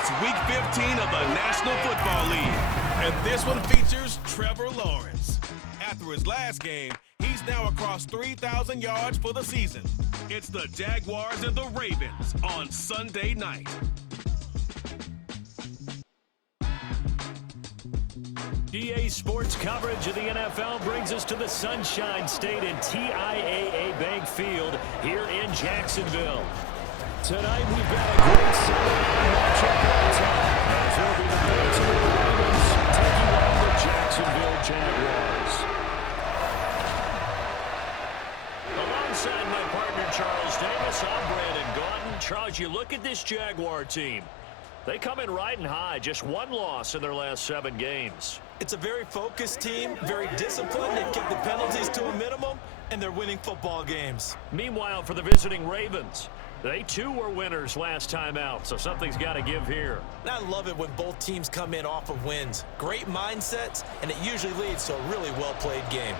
It's Week 15 of the National Football League, and this one features Trevor Lawrence. After his last game, he's now across 3,000 yards for the season. It's the Jaguars and the Ravens on Sunday night. EA Sports coverage of the NFL brings us to the Sunshine State and TIAA Bank Field here in Jacksonville. Tonight we've got a great Sunday matchup on top as it'll be the Baltimore Ravens taking on the Jacksonville Jaguars. Alongside my partner Charles Davis, I'm Brandon Gaughton. Charles, you look at this Jaguar team. They come in riding high, just one loss in their last 7 games. It's a very focused team, very disciplined. They've kept the penalties to a minimum, and they're winning football games. Meanwhile, for the visiting Ravens, they too were winners last time out, so something's got to give here. And I love it when both teams come in off of wins. Great mindsets, and it usually leads to a really well-played game.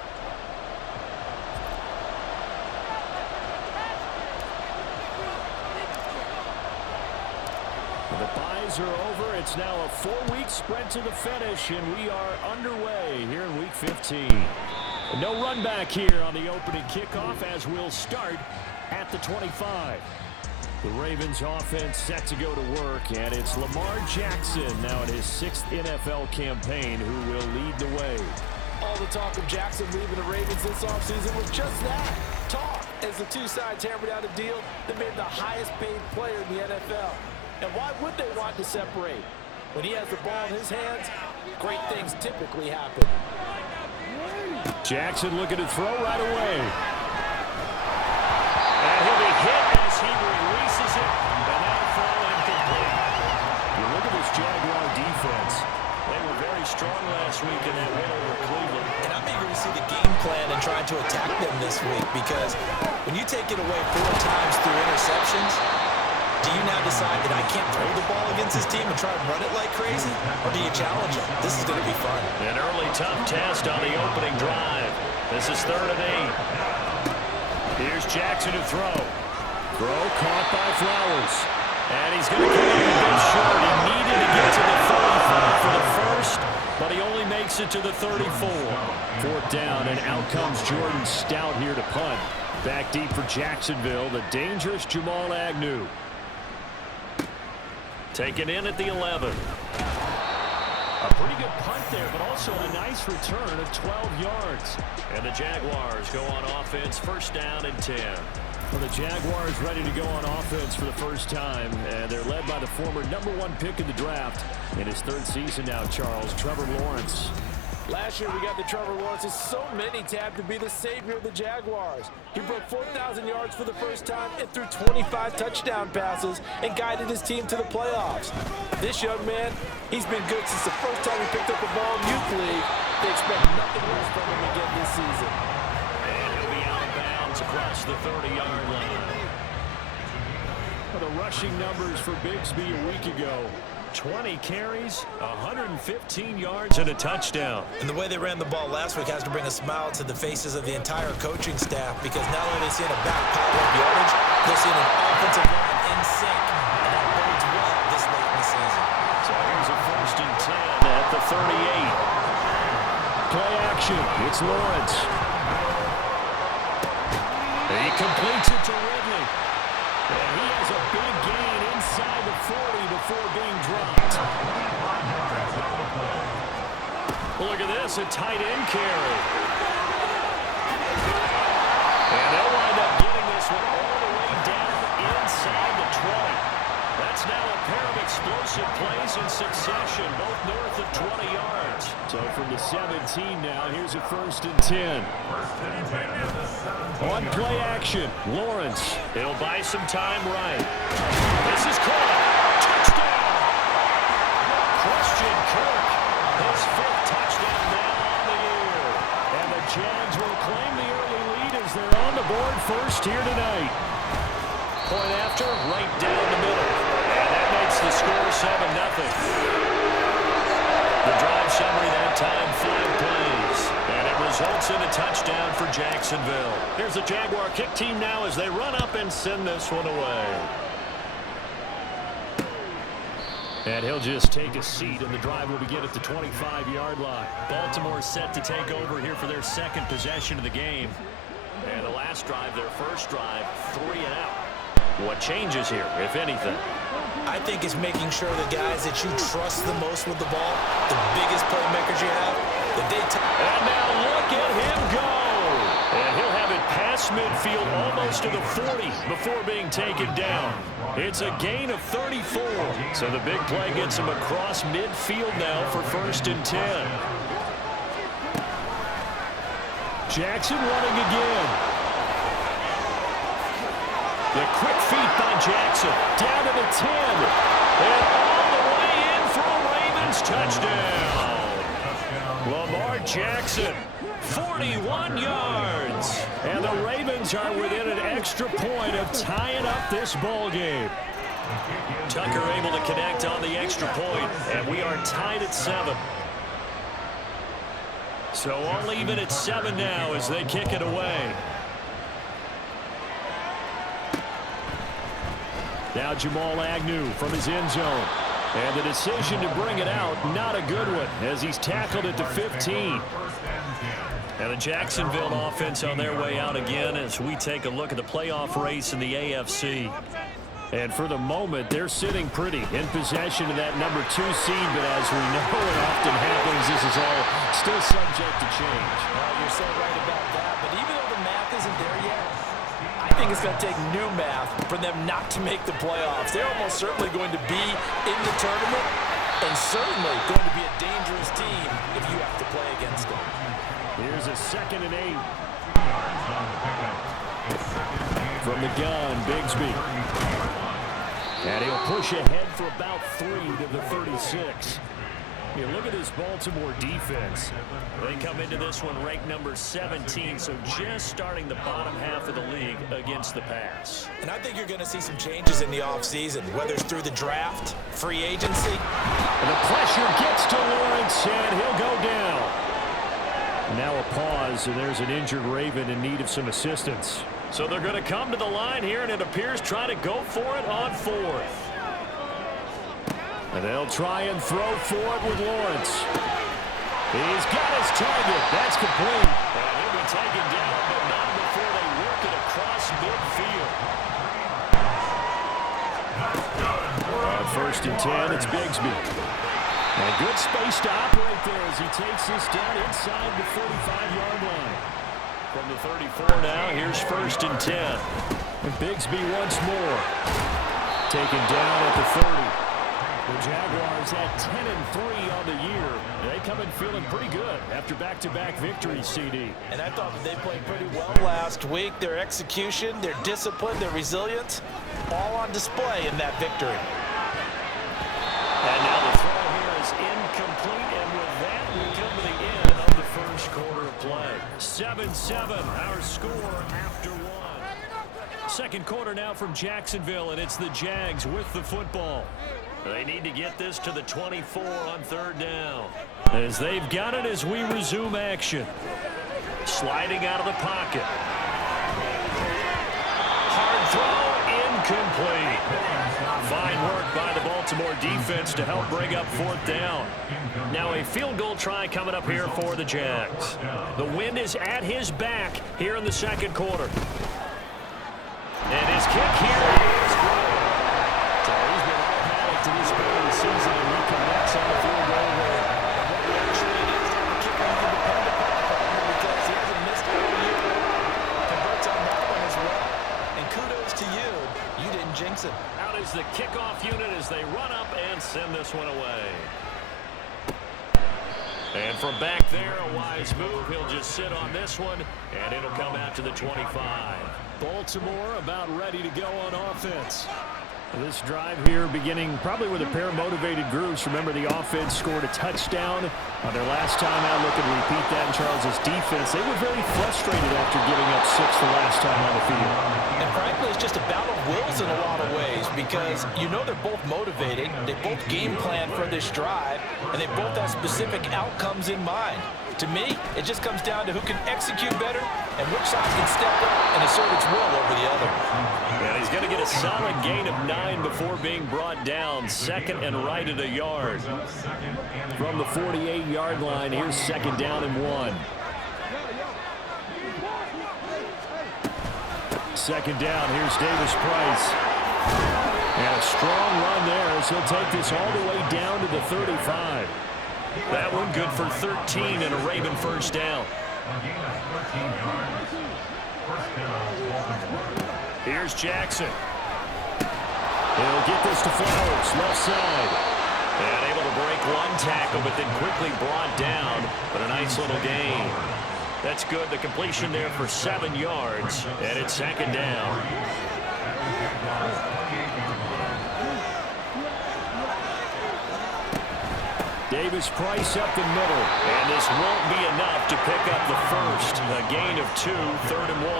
The byes are over. It's now a 4-week sprint to the finish, and we are underway here in Week 15. No run back here on the opening kickoff as we'll start at the 25. The Ravens offense set to go to work, and it's Lamar Jackson now in his 6th NFL campaign who will lead the way. All the talk of Jackson leaving the Ravens this offseason was just that, talk, as the two sides hammered out a deal that made the highest paid player in the NFL. And why would they want to separate? When he has the ball in his hands, great things typically happen. Jackson looking to throw right away. And he'll be hit as he releases it, and that'll fall incomplete. You look at this Jaguar defense. They were very strong last week in that win over Cleveland. And I'm eager to see the game plan and trying to attack them this week, because when you take it away 4 times through interceptions, do you now decide that I can't throw the ball against this team and try and run it like crazy? Or do you challenge them? This is going to be fun. An early tough test on the opening drive. This is 3rd and 8. Here's Jackson to throw. Throw caught by Flowers. And he's going to come up a bit short. He needed to get to the 35 for the first, but he only makes it to the 34. 4th down, and out comes Jordan Stout here to punt. Back deep for Jacksonville, the dangerous Jamal Agnew. Taken in at the 11. A pretty good punt there, but also a nice return of 12 yards. And the Jaguars go on offense, 1st down and 10. Well, the Jaguars ready to go on offense for the first time, and they're led by the former #1 pick in the draft. In his 3rd season now, Charles, Trevor Lawrence. Last year we got the Trevor Lawrences. So many tabbed to be the savior of the Jaguars. He broke 4,000 yards for the first time and threw 25 touchdown passes and guided his team to the playoffs. This young man, he's been good since the first time he picked up the ball in youth league. They expect nothing less from him again this season. And he'll be out of bounds across the 30-yard line. Well, the rushing numbers for Bigsby a week ago. 20 carries, 115 yards, and a touchdown. And the way they ran the ball last week has to bring a smile to the faces of the entire coaching staff, because not only are they seeing a back pile of yardage, they're seeing an offensive line in sync, and that bodes well this late in the season. So here's a 1st and 10 at the 38. Play action. It's Lawrence. He completes it to Ridley. And he has a big gain inside the 40 before being dropped. Well, look at this, a tight end carry. And they'll wind up getting this one all the way down inside the 20. That's now a pair of explosive plays in succession, both north of 20 yards. So from the 17 now, here's a 1st and 10. On play action, Lawrence. He'll buy some time right. This is caught. Touchdown! Christian Kirk, his 5th touchdown now on the year. And the Jags will claim the early lead as they're on the board first here tonight. Point after, right down the middle. And that makes the score 7-0. The drive summary that time, 5 plays. And it results in a touchdown for Jacksonville. Here's the Jaguar kick team now as they run up and send this one away. And he'll just take a seat, and the drive will begin at the 25-yard line. Baltimore set to take over here for their second possession of the game. And the last drive, their first drive, 3 and out. What changes here, if anything? I think it's making sure the guys that you trust the most with the ball, the biggest playmakers you have, that they and now look at him go. And he'll have it past midfield almost to the 40 before being taken down. It's a gain of 34. So the big play gets him across midfield now for 1st and 10. Jackson running again. The quick feet by Jackson. Down to the 10. And all the way in for a Ravens touchdown. Lamar Jackson, 41 yards. And the Ravens are within an extra point of tying up this ball game. Tucker able to connect on the extra point, and we are tied at 7. So all even at 7 now as they kick it away. Now Jamal Agnew from his end zone. And the decision to bring it out, not a good one, as he's tackled at the 15. And the Jacksonville offense on their way out again as we take a look at the playoff race in the AFC. And for the moment, they're sitting pretty in possession of that number 2 seed. But as we know it often happens, this is all still subject to change. You're so right about that. But even though the math isn't there yet, I think it's going to take new math for them not to make the playoffs. They're almost certainly going to be in the tournament and certainly going to be a dangerous team if you have to play against them. Here's a 2nd and 8. From the gun, Bigsby. And he'll push ahead for about 3 to the 36. You look at this Baltimore defense. They come into this one ranked number 17, so just starting the bottom half of the league against the pass. And I think you're going to see some changes in the offseason, whether it's through the draft, free agency. And the pressure gets to Lawrence, and he'll go down. Now a pause, and there's an injured Raven in need of some assistance. So they're going to come to the line here, and it appears trying to go for it on 4th. And they'll try and throw for it with Lawrence. He's got his target. That's complete. And he'll be taken down, but not before they work it across midfield. On 1st and 10, it's Bigsby. And good space to operate there as he takes this down inside the 45-yard line. From the 34 now, here's 1st and 10. And Bigsby once more. Taken down at the 30. The Jaguars at 10-3 on the year. They come in feeling pretty good after back-to-back victories, CD. And I thought that they played pretty well last week. Their execution, their discipline, their resilience, all on display in that victory. And now the throw here is incomplete, and with that, we come to the end of the first quarter of play. 7-7, our score after 1. Second quarter now from Jacksonville, and it's the Jags with the football. They need to get this to the 24 on 3rd down. As they've got it as we resume action. Sliding out of the pocket. Hard throw, incomplete. Fine work by the Baltimore defense to help bring up 4th down. Now a field goal try coming up here for the Jags. The wind is at his back here in the second quarter. And his kick here is good. So he's been automatic to this point of the season, and he connects on the field goal there. Actually, it is the kicker you can depend upon because he hasn't missed all year. Converts on that one as well. And kudos to you. You didn't jinx it. Out is the kickoff unit as they run up and send this one away. And from back there, a wise move. He'll just sit on this one, and it'll come out to the 25. Baltimore about ready to go on offense. This drive here beginning probably with a pair of motivated groups. Remember, the offense scored a touchdown on their last time out. Look at repeat that in Charles's defense. They were very frustrated after giving up 6 the last time on the field. And frankly, it's just a battle of wills in a lot of ways because you know they're both motivated. They both game plan for this drive, and they both have specific outcomes in mind. To me, it just comes down to who can execute better and which side can step up and assert its will over the other. And he's going to get a solid gain of 9 before being brought down. Second and right at a yard. From the 48-yard line, here's second down and 1. Second down, here's Davis Price. And a strong run there as he'll take this all the way down to the 35. That one good for 13 and a Raven first down. Here's Jackson. He'll get this to Flowers, left side. And able to break one tackle, but then quickly brought down. But a nice little gain. That's good. The completion there for 7 yards. And it's second down. Davis Price up the middle. And this won't be enough to pick up the first. A gain of 2, third and 1.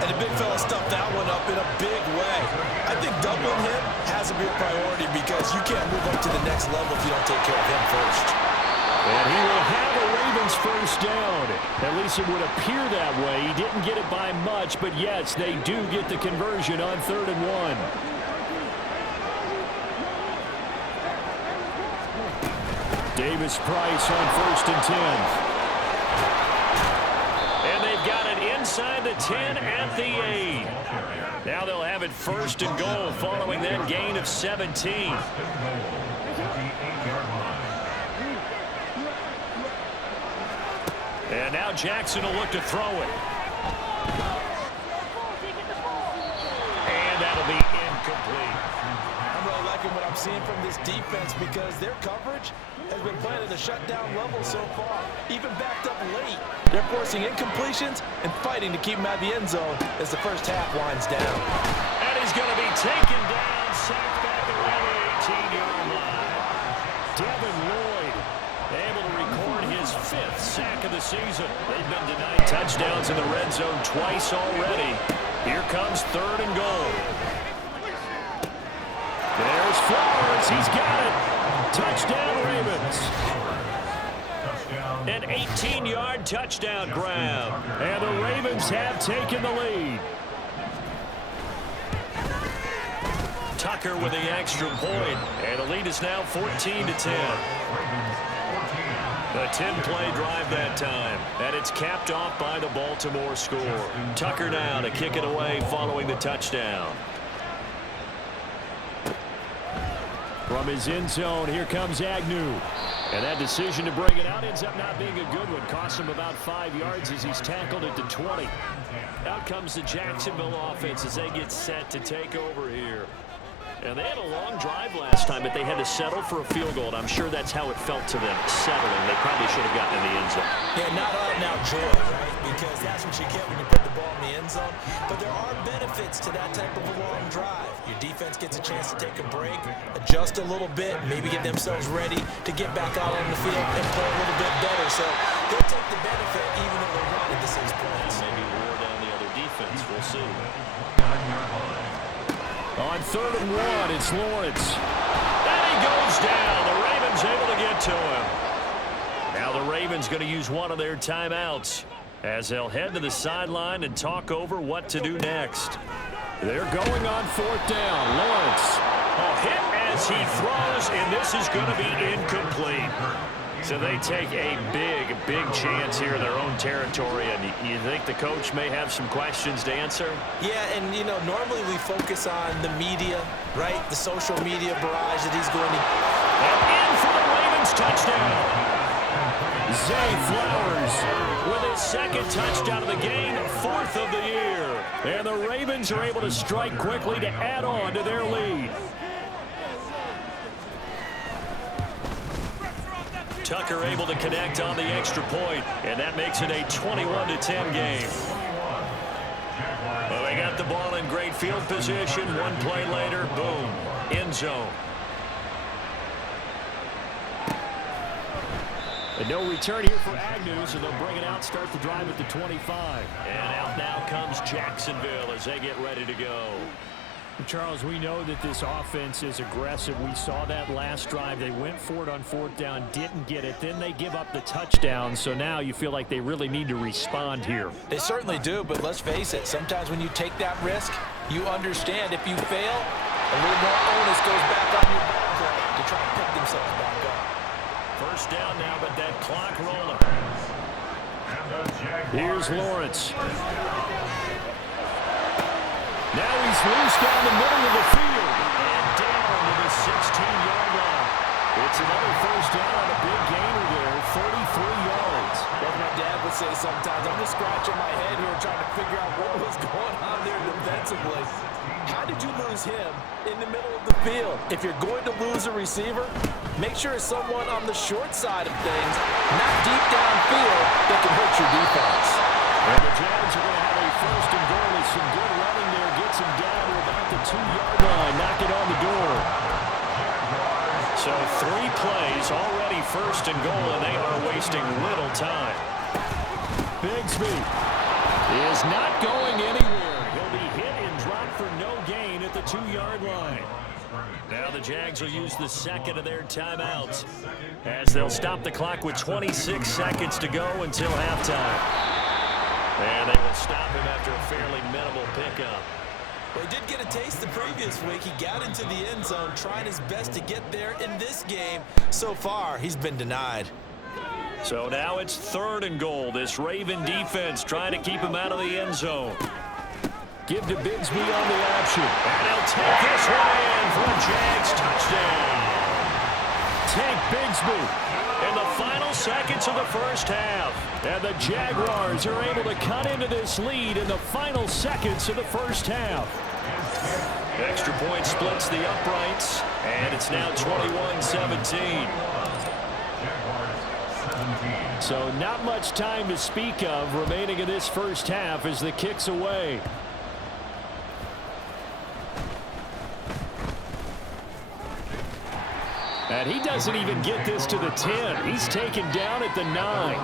And the big fella stuffed that one up in a big way. I think doubling him has to be a priority because you can't move up to the next level if you don't take care of him first. And he will have a Ravens first down. At least it would appear that way. He didn't get it by much, but yes, they do get the conversion on third and 1. Davis Price on first and 10. And they've got it inside the 10 at the 8. Now they'll have it first and goal following that gain of 17. And now Jackson will look to throw it. And that'll be incomplete. I'm really liking what I'm seeing from this defense because their coverage has been playing at a shutdown level so far. Even backed up late. They're forcing incompletions and fighting to keep him out of the end zone as the first half winds down. And he's going to be taken down, sacked back around the 18-yard line. Devin Lloyd able to record his 5th sack of the season. They've been denied touchdowns in the red zone twice already. Here comes third and goal. There's Flowers. He's got it. Touchdown, Ravens. An 18-yard touchdown grab. And the Ravens have taken the lead. Tucker with the extra point. And the lead is now 14-10. A 10-play drive that time. And it's capped off by the Baltimore score. Tucker now to kick it away following the touchdown. From his end zone, here comes Agnew. And that decision to bring it out ends up not being a good one. Costs him about 5 yards as he's tackled it to 20. Out comes the Jacksonville offense as they get set to take over here. And they had a long drive last time, but they had to settle for a field goal. And I'm sure that's how it felt to them, settling. They probably should have gotten in the end zone. Yeah, not out-and-out joy, right? Because that's what you get when you put the ball in the end zone. But there are benefits to that type of a long drive. Your defense gets a chance to take a break, adjust a little bit, maybe get themselves ready to get back out on the field and play a little bit better. So they'll take the benefit even though they're running the 6 points. Maybe wore down the other defense. We'll see. On third and 1, it's Lawrence. And he goes down. The Ravens able to get to him. Now the Ravens going to use one of their timeouts as they'll head to the sideline and talk over what to do next. They're going on fourth down. Lawrence. A hit as he throws, and this is going to be incomplete. So they take a big, big chance here in their own territory. And you think the coach may have some questions to answer? Yeah, and, you know, normally we focus on the media, right? The social media barrage that he's going to... And in for the Ravens touchdown. Zay Flowers with his second touchdown of the game, 4th of the year. And the Ravens are able to strike quickly to add on to their lead. Tucker able to connect on the extra point, and that makes it a 21-10 game. Well, they got the ball in great field position. One play later, boom, end zone. And no return here for Agnew, so they'll bring it out, start the drive at the 25. And out now comes Jacksonville as they get ready to go. Charles, we know that this offense is aggressive. We saw that last drive. They went for it on 4th down, didn't get it. Then they give up the touchdown. So now you feel like they really need to respond here. They certainly do, but let's face it. Sometimes when you take that risk, you understand if you fail, a little more onus goes back on your back to try and pick themselves back up. First down now, but that clock rolling. Here's Lawrence. Now he's loose down the middle of the field and down to the 16-yard line. It's another first down on a big gainer there, 33 yards. As my dad would say sometimes, I'm just scratching my head here trying to figure out what was going on there defensively. How did you lose him in the middle of the field? If you're going to lose a receiver, make sure it's someone on the short side of things, not deep downfield, that can hurt your defense. And the Jags are going to have a first and goal with some good running there. Gets him down to about the 2-yard line. Knock it on the door. So 3 plays, already first and goal, and they are wasting little time. Bigsby is not going anywhere. He'll be hit and dropped for no gain at the 2-yard line. Now the Jags will use the second of their timeouts as they'll stop the clock with 26 seconds to go until halftime. And they will stop him after a fairly minimal pickup. Well, he did get a taste the previous week. He got into the end zone trying his best to get there in this game. So far, he's been denied. So now it's 3rd and goal. This Raven defense trying to keep him out of the end zone. Give to Bigsby on the option. And he'll take this one in for a Jags touchdown. Take Bigsby in the final seconds of the first half. And the Jaguars are able to cut into this lead in the final seconds of the first half. Extra point splits the uprights, and it's now 21-17. So not much time to speak of remaining in this first half as the kick's away. And he doesn't even get this to the 10. He's taken down at the 9.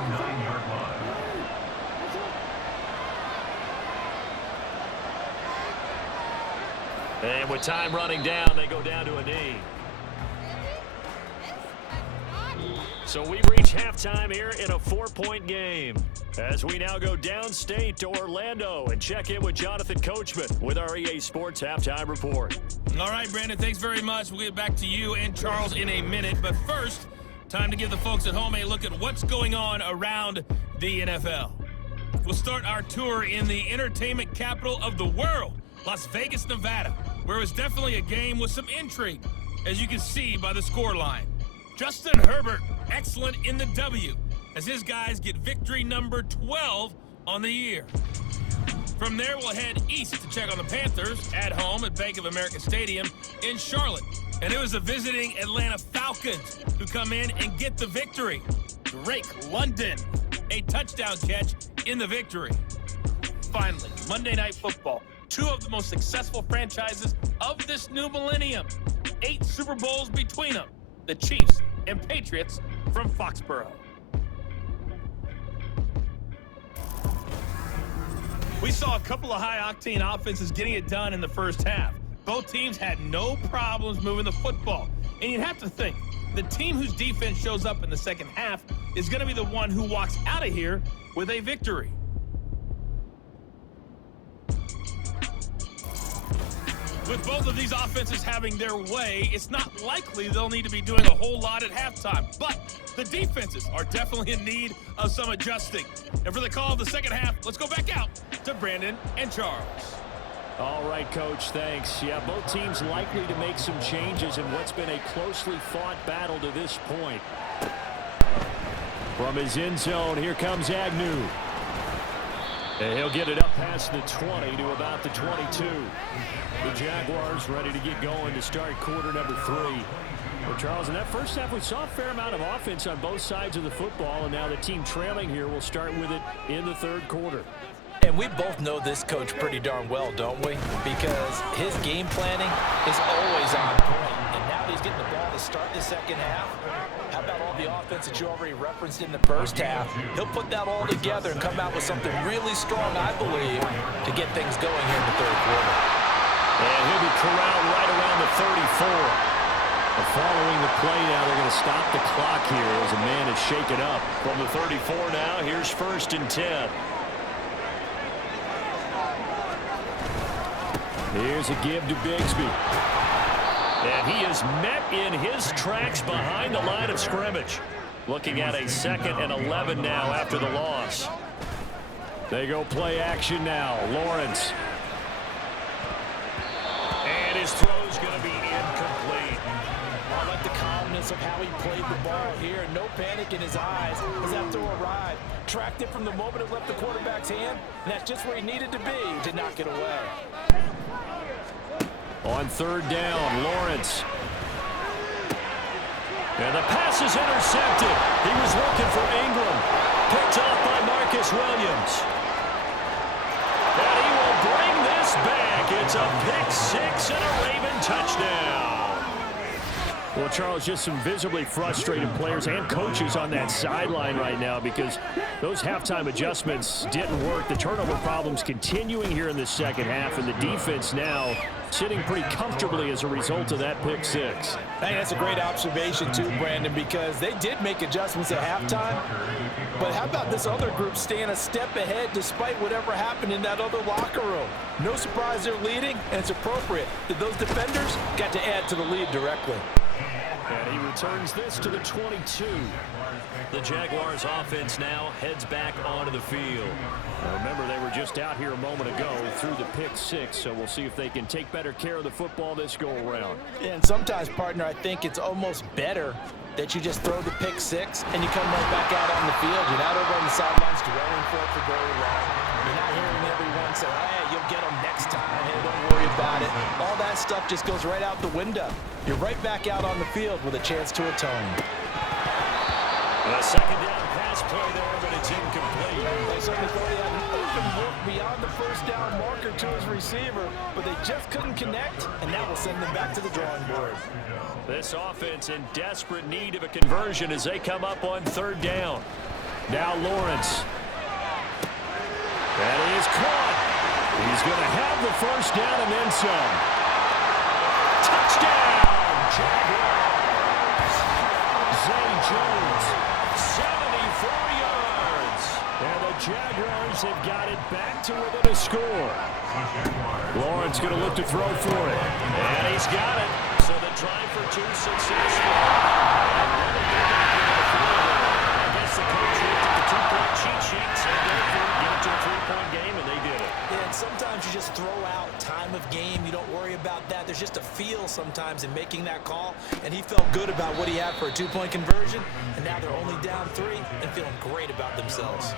And with time running down, they go down to a knee. So we reach halftime here in a 4-point game as we now go downstate to Orlando and check in with Jonathan Coachman with our EA Sports Halftime Report. All right, Brandon, thanks very much. We'll get back to you and Charles in a minute. But first, time to give the folks at home a look at what's going on around the NFL. We'll start our tour in the entertainment capital of the world, Las Vegas, Nevada, where it was definitely a game with some intrigue, as you can see by the scoreline. Justin Herbert, excellent in the W, as his guys get victory number 12 on the year. From there, we'll head east to check on the Panthers at home at Bank of America Stadium in Charlotte. And it was the visiting Atlanta Falcons who come in and get the victory. Drake London, a touchdown catch in the victory. Finally, Monday Night Football, 2 of the most successful franchises of this new millennium. 8 Super Bowls between them. The Chiefs and Patriots from Foxborough. We saw a couple of high-octane offenses getting it done in the first half. Both teams had no problems moving the football. And you'd have to think, the team whose defense shows up in the second half is going to be the one who walks out of here with a victory. With both of these offenses having their way, it's not likely they'll need to be doing a whole lot at halftime. But the defenses are definitely in need of some adjusting. And for the call of the second half, let's go back out to Brandon and Charles. All right, Coach, thanks. Yeah, both teams likely to make some changes in what's been a closely fought battle to this point. From his end zone, here comes Agnew. And he'll get it up past the 20 to about the 22. The Jaguars ready to get going to start quarter number 3. Well, Charles, in that first half, we saw a fair amount of offense on both sides of the football, and now the team trailing here will start with it in the third quarter. And we both know this coach pretty darn well, don't we? Because his game planning is always on point. And now that he's getting the ball to start the second half, how about all the offense that you already referenced in the first half? He'll put that all together and come out with something really strong, I believe, to get things going here in the third quarter. And he'll be corralled right around the 34. Following the play now, they're going to stop the clock here as a man is shaken up. From the 34 now, here's 1st and 10. Here's a give to Bigsby. And he is met in his tracks behind the line of scrimmage. Looking at a 2nd and 11 now after the loss. They go play action now. Lawrence. And his throw's going to be incomplete. I like the calmness of how he played the ball here. No panic in his eyes as that throw arrived. Tracked it from the moment it left the quarterback's hand, and that's just where he needed to be to knock it away. On 3rd down, Lawrence. And the pass is intercepted. He was looking for Ingram. Picked off by Marcus Williams. And he will bring this back. It's a pick 6 and a Raven touchdown. Well, Charles, just some visibly frustrated players and coaches on that sideline right now because those halftime adjustments didn't work. The turnover problems continuing here in the second half, and the defense now sitting pretty comfortably as a result of that pick 6. Hey, that's a great observation too, Brandon, because they did make adjustments at halftime. But how about this other group staying a step ahead despite whatever happened in that other locker room? No surprise they're leading, and it's appropriate that those defenders got to add to the lead directly. And he returns this to the 22. The Jaguars offense now heads back onto the field. Now remember, they were just out here a moment ago through the pick 6, so we'll see if they can take better care of the football this go-around. And sometimes, partner, I think it's almost better that you just throw the pick 6 and you come right back out on the field. You're not over on the sidelines dwelling for it for very long. You're not hearing everyone say, hey, you'll get them next time. Hey, don't worry about it. All that stuff just goes right out the window. You're right back out on the field with a chance to atone. And a 2nd down pass play there, but it's incomplete. They certainly thought he had an open look beyond the 1st down marker to his receiver, but they just couldn't connect, and that will send them back to the drawing board. This offense in desperate need of a conversion as they come up on 3rd down. Now Lawrence. That is caught. He's going to have the 1st down and then some. Touchdown, Jaguars. Zay Jones, 74 yards. And the Jaguars have got it back to within a score. Lawrence going to look to throw for it. And he's got it. So the try for 2 successful. I guess the coach looked at the 2-point cheat sheet, said go for it, get it to a 3-point game, and they did it. Yeah, and sometimes you just throw out time of game. You don't worry about that. There's just a feel sometimes in making that call, and he felt good about what he had for a 2-point conversion, and now they're only down 3 and feeling great about themselves.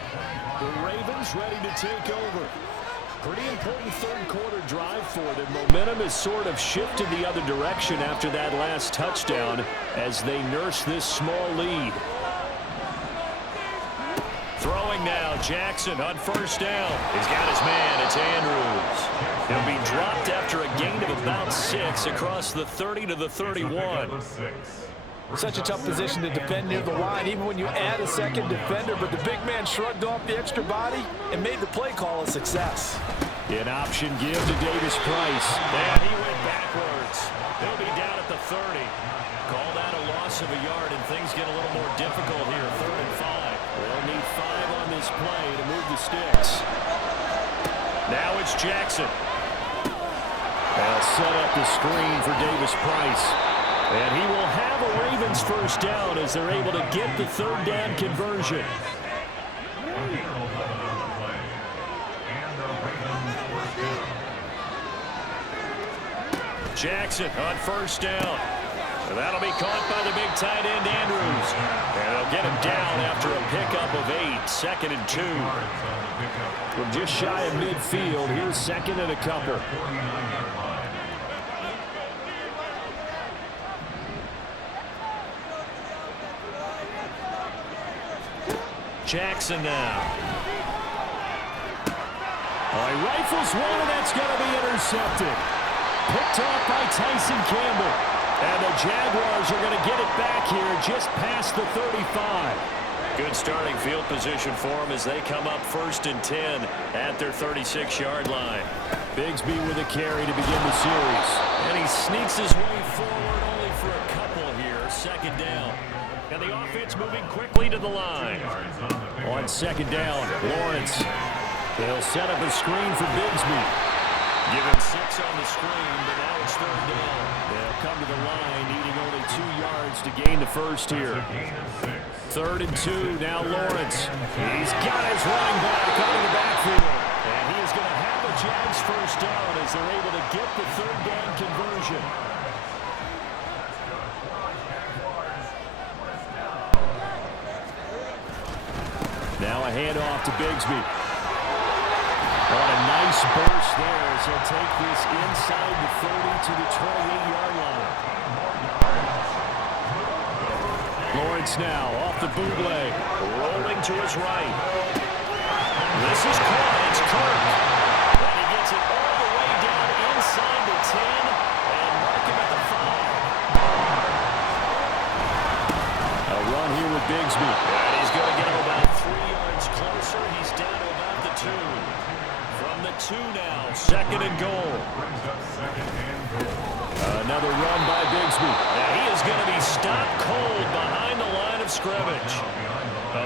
The Ravens ready to take over. Pretty important 3rd quarter drive for them. Momentum has sort of shifted the other direction after that last touchdown as they nurse this small lead. Throwing now, Jackson on 1st down. He's got his man, it's Andrews. He'll be dropped after a gain of about 6 across the 30 to the 31. Such a tough position to defend near the line, even when you add a 2nd defender, but the big man shrugged off the extra body and made the play call a success. An option give to Davis Price. And he went backwards. He'll be down at the 30. Call that a loss of a yard, and things get a little more difficult here, 3rd and 5. They'll need 5 on this play to move the sticks. Now it's Jackson. They'll set up the screen for Davis Price. And he will have a Ravens 1st down as they're able to get the 3rd down conversion. Jackson on 1st down. And that'll be caught by the big tight end, Andrews. And they'll get him down after a pickup of 8, 2nd and 2. From just shy of midfield, here's 2nd and a couple. Jackson now. He rifles one, and that's going to be intercepted. Picked off by Tyson Campbell. And the Jaguars are going to get it back here just past the 35. Good starting field position for them as they come up 1st and 10 at their 36-yard line. Bigsby with a carry to begin the series. And he sneaks his way forward only for a couple here. Second down. And the offense moving quickly to the line. On second down, Lawrence. They'll set up a screen for Bigsby. Give him 6 on the screen, but now it's third down. They'll come to the line, needing only 2 yards to gain the first here. 3rd and 2, now Lawrence. He's got his running back out of the backfield. And he is going to have the Jags first down as they're able to get the third down conversion. Now a handoff to Bigsby. On a nice burst there as he'll take this inside the 30 to the 28-yard line. Lawrence now off the bootleg, rolling to his right. This is caught. It's Kirk. And he gets it all the way down inside the 10 and mark him at the 5. A run here with Bigsby. And he's going to get him about 3 yards closer. He's down to about the 2. From the 2 now, 2nd and goal. Another run by Bigsby. Now he is going to be stopped cold behind the line of scrimmage.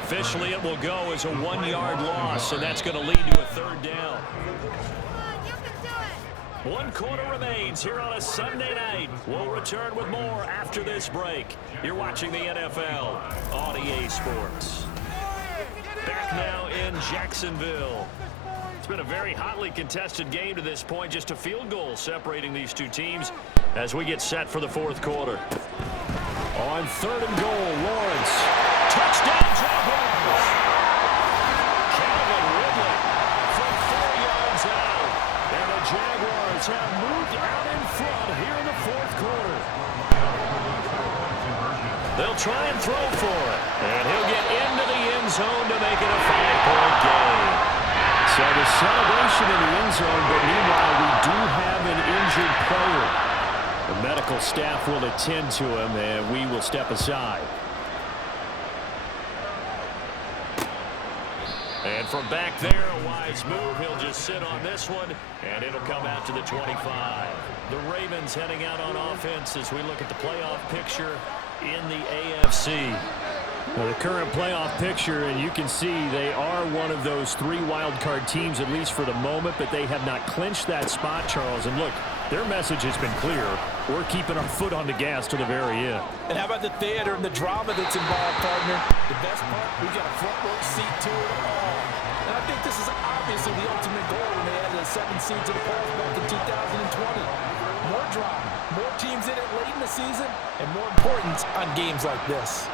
Officially, it will go as a 1-yard loss, and that's going to lead to a third down. 1 quarter remains here on a Sunday night. We'll return with more after this break. You're watching the NFL on EA Sports. Back now in Jacksonville. It's been a very hotly contested game to this point. Just a field goal separating these two teams as we get set for the 4th quarter. On 3rd and goal, Lawrence. Touchdown, Jaguars! Calvin Ridley from 4 yards out. And the Jaguars have moved out in front here in the 4th quarter. They'll try and throw for it. And he'll get into the end zone to make it a 5-point game. So the celebration in the end zone, but meanwhile we do have an injured player. The medical staff will attend to him, and we will step aside. And from back there, a wise move. He'll just sit on this one, and it'll come out to the 25. The Ravens heading out on offense as we look at the playoff picture in the AFC. Well, the current playoff picture, and you can see they are one of those 3 wildcard teams, at least for the moment, but they have not clinched that spot, Charles. And look, their message has been clear. We're keeping our foot on the gas to the very end. And how about the theater and the drama that's involved, partner? The best part, we got a front row seat to it all. And I think this is obviously the ultimate goal when they added a 7th seed to the playoffs back in 2020. More drama, more teams in it late in the season, and more importance on games like this.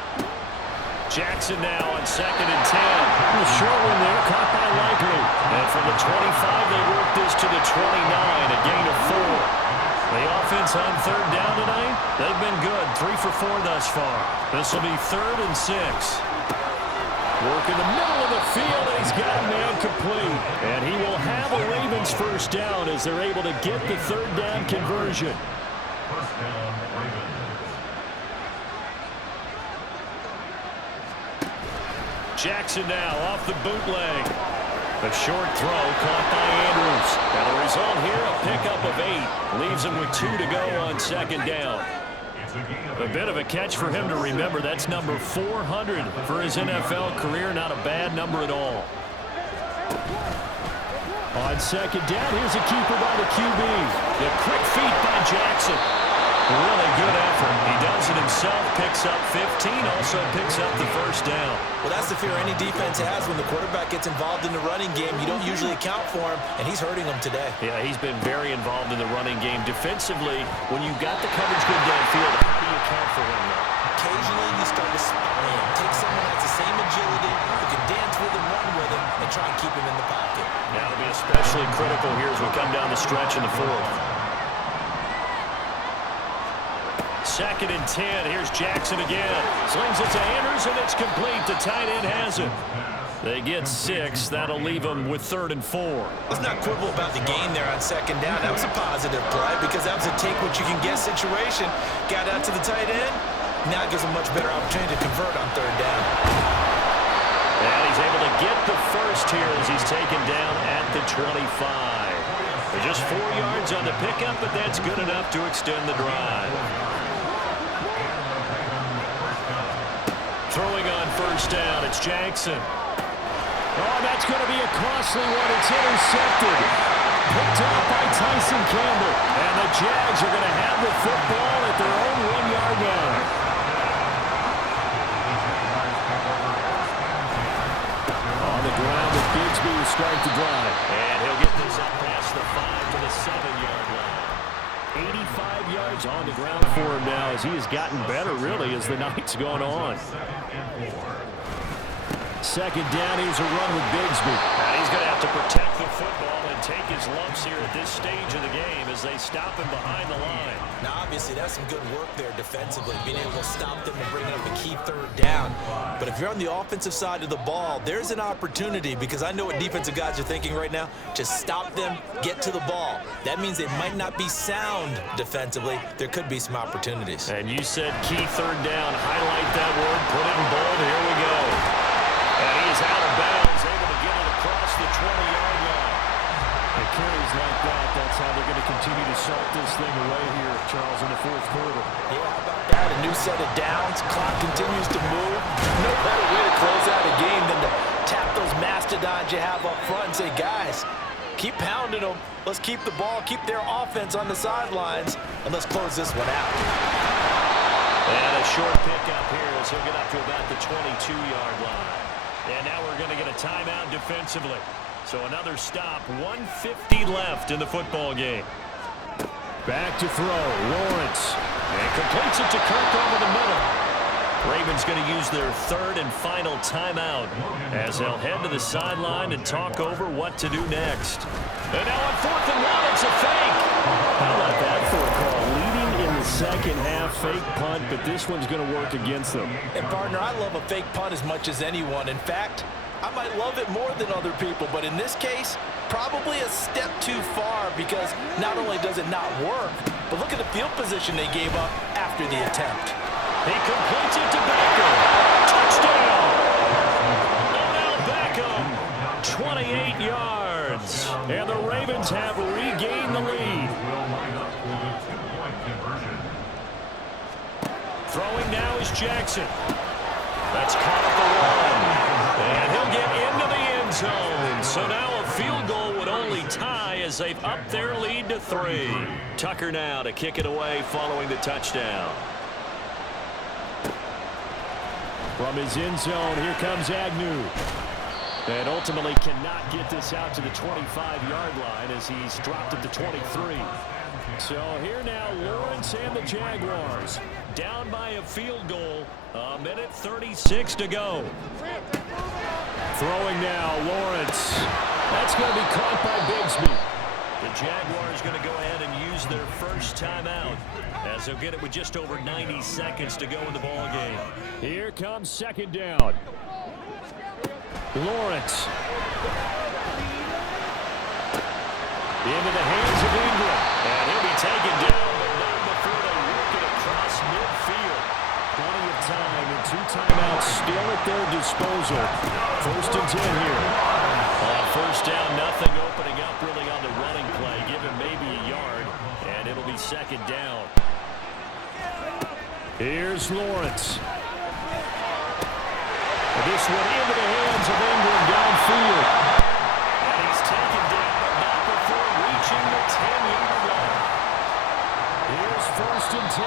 Jackson now on 2nd and 10. A short one there, caught by Likely. And from the 25, they work this to the 29, a gain of 4. The offense on 3rd down tonight, they've been good, 3 for 4 thus far. This will be 3rd and 6. Work in the middle of the field, and he's got a man complete. And he will have a Ravens first down as they're able to get the 3rd down conversion. First down, Ravens. Jackson now off the bootleg. A short throw caught by Andrews. Now the result here, a pickup of 8. Leaves him with 2 to go on 2nd down. A bit of a catch for him to remember. That's number 400 for his NFL career. Not a bad number at all. On 2nd down, here's a keeper by the QB. The quick feet by Jackson. Really good effort. He does it himself, picks up 15, also picks up the first down. Well, that's the fear any defense has when the quarterback gets involved in the running game. You don't usually account for him, and he's hurting them today. Yeah, he's been very involved in the running game. Defensively, when you've got the coverage good downfield, how do you account for him? Occasionally, you start to spy him. Take someone that has the same agility, who can dance with him, run with him, and try and keep him in the pocket. Now it'll be especially critical here as we come down the stretch in the 4th. 2nd and 10. Here's Jackson again. Slings it to Andrews, and it's complete. The tight end has it. They get 6. That'll leave them with 3rd and 4. Let's not quibble about the gain there on 2nd down. That was a positive play because that was a take-what-you-can-get situation. Got out to the tight end. Now it gives him a much better opportunity to convert on 3rd down. And he's able to get the first here as he's taken down at the 25. They're just 4 yards on the pickup, but that's good enough to extend the drive. Throwing on first down, it's Jackson. Oh, that's going to be a costly one. It's intercepted. Picked off by Tyson Campbell. And the Jags are going to have the football at their own 1-yard line. On the ground with Bigsby to start the drive. And he'll get this up past the 5 to the 7-yard line. 85 yards on the ground for him now as he has gotten better, really, as the night's gone on. Second down, he's a run with Bigsby. And he's going to have to protect the football and take his lumps here at this stage of the game as they stop him behind the line. Now, obviously, that's some good work there defensively, being able to stop them and bring up a key third down. But if you're on the offensive side of the ball, there's an opportunity, because I know what defensive guys are thinking right now. Just stop them, get to the ball. That means they might not be sound defensively. There could be some opportunities. And you said key third down. Highlight that word. Put it in bold. Here we go. And he is out of bounds, able to get it across the 20-yard line. It carries like that. That's how they're going to continue to salt this thing away here, Charles, in the fourth quarter. Yeah, how about that? A new set of downs. Clock continues to move. No better way to close out a game than to tap those mastodons you have up front and say, guys, keep pounding them. Let's keep the ball, keep their offense on the sidelines, and let's close this one out. And a short pickup here as he'll get up to about the 22-yard line. And now we're going to get a timeout defensively. So another stop, 1:50 left in the football game. Back to throw, Lawrence. And completes it to Kirk over the middle. Ravens going to use their third and final timeout as they'll head to the sideline and talk over what to do next. And now on 4th and 1, it's a fake. How about that for a call? Leading in the second half, fake punt, but this one's going to work against them. And, partner, I love a fake punt as much as anyone. In fact, I might love it more than other people, but in this case, probably a step too far, because not only does it not work, but look at the field position they gave up after the attempt. He completes it to Beckham. Touchdown! Odell Beckham, 28 yards. And the Ravens have regained the lead. Throwing now is Jackson. That's caught at the one. And he'll get into the end zone. So now a field goal would only tie as they've upped their lead to 3. Tucker now to kick it away following the touchdown. From his end zone, here comes Agnew. And ultimately cannot get this out to the 25-yard line as he's dropped at the 23. So here now, Lawrence and the Jaguars down by a field goal. A minute 36 to go. Throwing now, Lawrence. That's going to be caught by Bigsby. The Jaguars going to go ahead and use their first timeout as they'll get it with just over 90 seconds to go in the ball game. Here comes second down. Lawrence. Into the hands of Ingram. And he'll be taken down, but not before they work it across midfield. Plenty of time and 2 timeouts still at their disposal. 1st and 10 here. On first down, nothing opening up really on the running play. Give him maybe a yard, and it'll be second down. Here's Lawrence. This one into the hands of Ingram downfield. And he's taken down, but not before reaching the 10-yard line. Here's 1st and 10.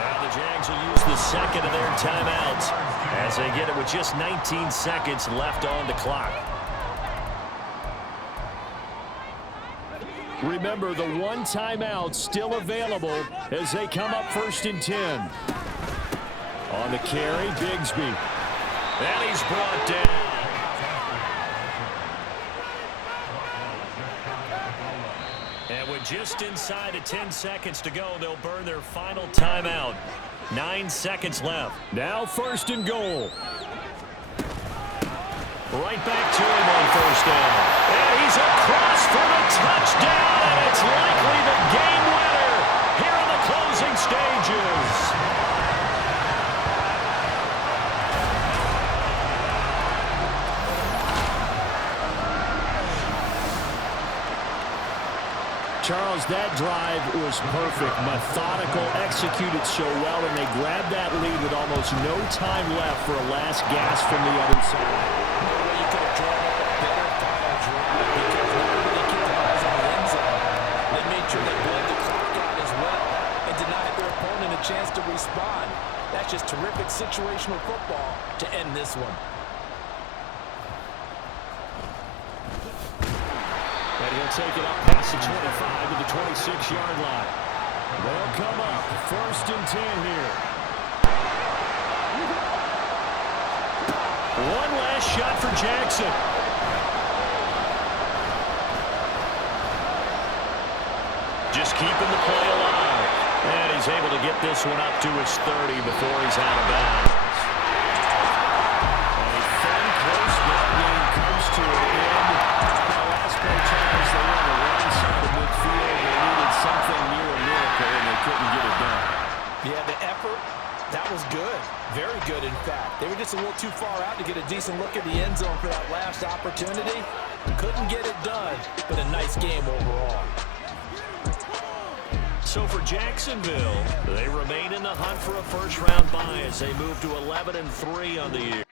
Now the Jags will use the second of their timeouts as they get it with just 19 seconds left on the clock. Remember, the 1 timeout still available as they come up 1st and 10. On the carry, Bigsby. And he's brought down. And with just inside of 10 seconds to go, they'll burn their final timeout. 9 seconds left. Now 1st and goal. Right back to him on first down. And he's across for the touchdown, and it's likely the game winner here in the closing stages. Charles, that drive was perfect, methodical, executed so well, and they grabbed that lead with almost no time left for a last gasp from the other side. No way you could have drawn up a better final drive because not only did they keep the balls in the end zone, they made sure they bled the clock out as well and denied their opponent a chance to respond. That's just terrific situational football to end this one. And he'll take it up past the 25 to the 26-yard line. They'll come up 1st and 10 here. One last shot for Jackson. Just keeping the play alive. And he's able to get this one up to his 30 before he's out of bounds. A fun, close ball game comes to an end. Now, last play, Charles, they were on the wrong side of midfield. They needed something near a miracle, and they couldn't get it done. Yeah, the effort, that was good. Very good, in fact. They were just a little too far out to get a decent look at the end zone for that last opportunity. Couldn't get it done, but a nice game overall. So for Jacksonville, they remain in the hunt for a first-round bye as they move to 11-3 on the year.